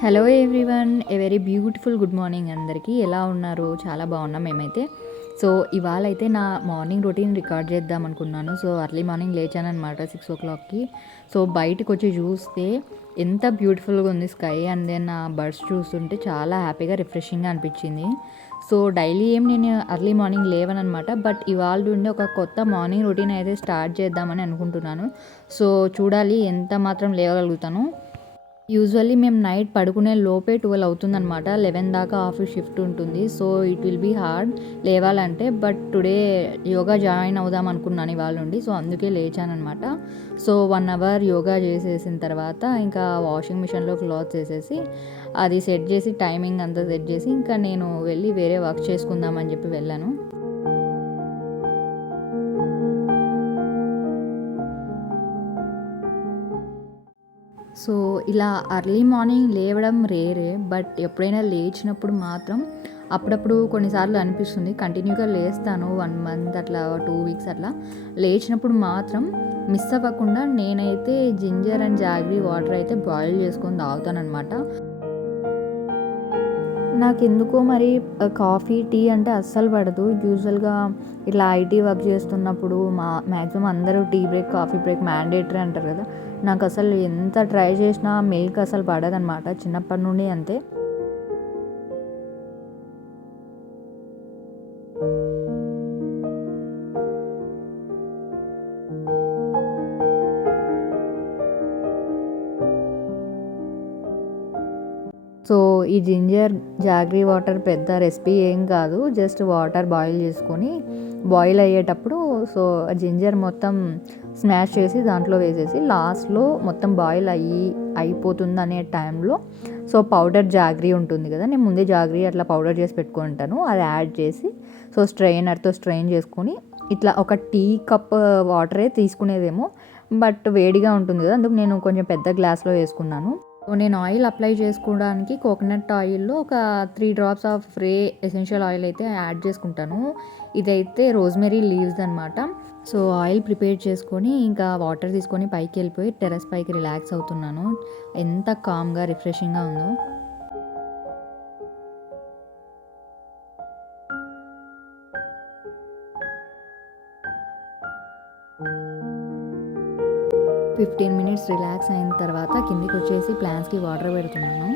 Hello everyone, a very beautiful good morning అందరికీ. ఎలా ఉన్నారు? చాలా బాగున్నాం మేమైతే. సో ఇవాళ అయితే నా మార్నింగ్ రొటీన్ రికార్డ్ చేద్దాం అనుకున్నాను. సో అర్లీ మార్నింగ్ లేచానమాట 6 o'clockకి. సో బయటకు వచ్చి చూస్తే ఎంత బ్యూటిఫుల్గా ఉంది స్కై, అండ్ దెన్ ఆ బర్డ్స్ చూస్తుంటే చాలా హ్యాపీగా రిఫ్రెషింగ్గా అనిపించింది. సో డైలీ నేను అర్లీ మార్నింగ్ లేవనమాట, బట్ ఇవాళ నుండి ఒక కొత్త మార్నింగ్ రొటీన్ అయితే స్టార్ట్ చేద్దామని అనుకుంటున్నాను. సో చూడాలి ఎంత మాత్రం లేవగలుగుతాను. యూజువల్లీ మేము నైట్ పడుకునే లోపే 12 అవుతుందనమాట. 11 దాకా ఆఫీస్ షిఫ్ట్ ఉంటుంది. So it will be hard లేవాలంటే. బట్ టుడే యోగా జాయిన్ అవుదాం అనుకున్నాను ఇవాళ నుండి. సో అందుకే లేచానమాట. సో 1 అవర్ యోగా చేసేసిన తర్వాత ఇంకా వాషింగ్ మిషన్లో క్లాత్స్ వేసేసి అది సెట్ చేసి టైమింగ్ అంతా సెట్ చేసి ఇంకా నేను వెళ్ళి వేరే వర్క్ చేసుకుందామని చెప్పి వెళ్ళాను. సో ఇలా అర్లీ మార్నింగ్ లేవడం రేరే, బట్ ఎప్పుడైనా లేచినప్పుడు మాత్రం అప్పుడప్పుడు కొన్నిసార్లు అనిపిస్తుంది కంటిన్యూగా లేస్తాను 1 మంత్ అట్లా 2 వీక్స్ అట్లా. లేచినప్పుడు మాత్రం మిస్ అవ్వకుండా నేనైతే జింజర్ అండ్ జాగ్రీ వాటర్ అయితే బాయిల్ చేసుకొని తాగుతానమాట. నాకెందుకో మరి కాఫీ, టీ అంటే అస్సలు పడదు. యూజువల్‌గా ఇట్లా ఐటీ వర్క్ చేస్తున్నప్పుడు మ్యాక్సిమం అందరూ tea break, coffee break mandatory అంటారు కదా! నాకసలు ఎంత ట్రై చేసినా మిల్క్ అసలు పడదనమాట. చిన్నప్పటి నుండి అంతే. 'సో ఈ జింజర్ జాగ్రీ వాటర్ పెద్ద రెసిపీ ఏం కాదు. జస్ట్ వాటర్ బాయిల్ చేసుకొని బాయిల్ అయ్యేటప్పుడు సో జింజర్ మొత్తం స్మాష్ చేసి దాంట్లో వేసేసి లాస్ట్‌లో మొత్తం బాయిల్ అయిపోతుందనే టైంలో సో పౌడర్ జాగ్రీ ఉంటుంది కదా! నేను ముందే జాగ్రీ అట్లా పౌడర్ చేసి పెట్టుకుంటాను. అది యాడ్ చేసి సో స్ట్రెయినర్‌తో స్ట్రెయిన్ చేసుకొని ఇట్లా ఒక టీ కప్ వాటరే తీసుకునేదేమో. బట్ వేడిగా ఉంటుంది కదా! అందుకు నేను కొంచెం పెద్ద గ్లాస్‌లో వేసుకున్నాను. సో నేను ఆయిల్ అప్లై చేసుకోవడానికి కోకోనట్ ఆయిల్‌లో ఒక 3 డ్రాప్స్ ఆఫ్ ఎసెన్షియల్ ఆయిల్ అయితే యాడ్ చేసుకుంటాను. ఇదైతే రోజ్‌మెరీ లీవ్స్ అనమాట. సో ఆయిల్ ప్రిపేర్ చేసుకొని ఇంకా వాటర్ తీసుకొని పైకెళ్ళిపోయి టెర్రస్ పైకి రిలాక్స్ అవుతున్నాను. ఎంత కామ్‌గా, రిఫ్రెషింగ్‌గా ఉందో. 15 మినిట్స్ రిలాక్స్ అయిన తర్వాత కిందికొచ్చేసి ప్లాంట్స్‌కి వాటర్ పెడుతున్నాను.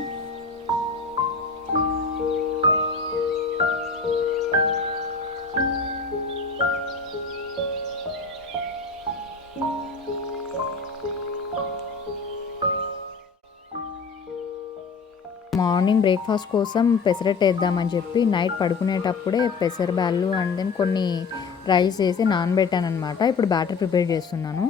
మార్నింగ్ బ్రేక్‌ఫాస్ట్ కోసం పెసరట్టు వేద్దామని చెప్పి నైట్ పడుకునేటప్పుడే పెసర బ్యాళ్ళు అండ్ దెన్ కొన్ని రైస్ వేసి నానబెట్టాననమాట. ఇప్పుడు బ్యాటర్ ప్రిపేర్ చేస్తున్నాను.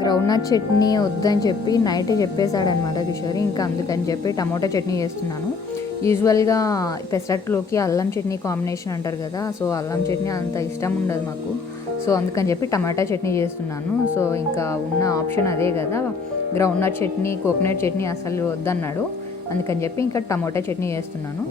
గ్రౌండ్నట్ చట్నీ వద్దని చెప్పి నైటే చెప్పేశాడనమాట కిషోర్. ఇంకా అందుకని చెప్పి టమోటా చట్నీ చేస్తున్నాను. యూజువల్గా పెసరట్టులోకి అల్లం చట్నీ కాంబినేషన్ అంటారు కదా! సో అల్లం చట్నీ అంత ఇష్టం ఉండదు మాకు. సో అందుకని చెప్పి టమాటా చట్నీ చేస్తున్నాను. సో ఇంకా ఉన్న ఆప్షన్ అదే కదా! గ్రౌండ్నట్ చట్నీ, కోకోనట్ చట్నీ అసలు వద్దన్నాడు. అందుకని చెప్పి ఇంకా టమోటా చట్నీ చేస్తున్నాను.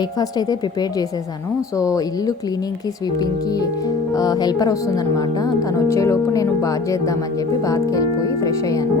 బ్రేక్ఫాస్ట్ అయితే ప్రిపేర్ చేసేసాను. సో ఇల్లు క్లీనింగ్కి స్వీపింగ్కి హెల్పర్ వస్తుందనమాట. తను వచ్చేలోపు నేను బాత్ చేద్దామని చెప్పి బాత్కి వెళ్ళిపోయి ఫ్రెష్ అయ్యాను.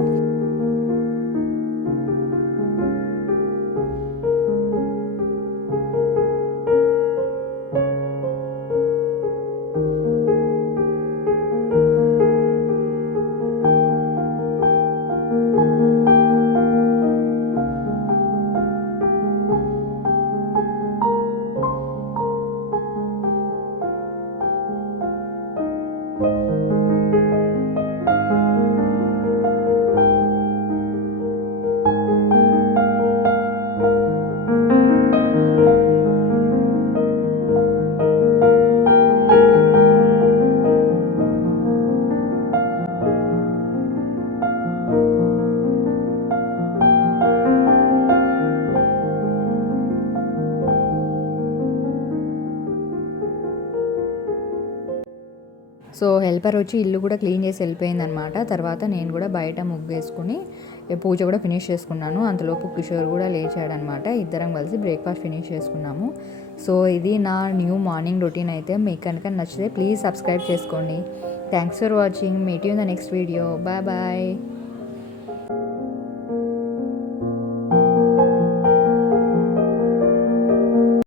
సో హెల్పర్ వచ్చి ఇల్లు కూడా క్లీన్ చేసి వెళ్ళిపోయిందనమాట. తర్వాత నేను కూడా బయట ముగ్గేసుకుని పూజ కూడా ఫినిష్ చేసుకున్నాను. అంతలోపు కిషోర్ కూడా లేచాడనమాట. ఇద్దరం కలిసి బ్రేక్ఫాస్ట్ ఫినిష్ చేసుకున్నాము. సో ఇది నా న్యూ మార్నింగ్ రొటీన్ అయితే. మీకు కనుక నచ్చితే ప్లీజ్ సబ్స్క్రైబ్ చేసుకోండి. Thanks for watching. Meet you in the next video. Bye bye.